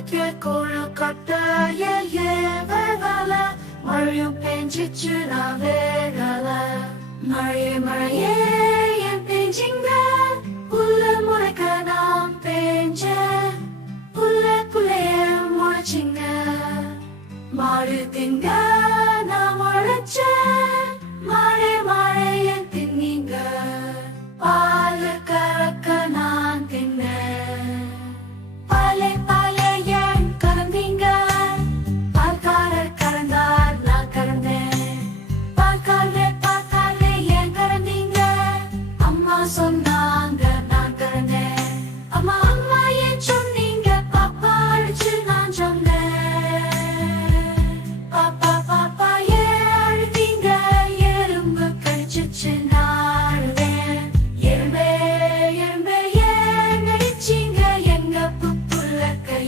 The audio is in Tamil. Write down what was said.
கொழு கட்டாய வேகல மழையும் பெஞ்சிச்சு நான் வேகல மழையே என் பெஞ்சிங்க புல்ல முளைக்க நாம் பெஞ்ச புல்லைய முளைச்சிங்க மாடு திங்க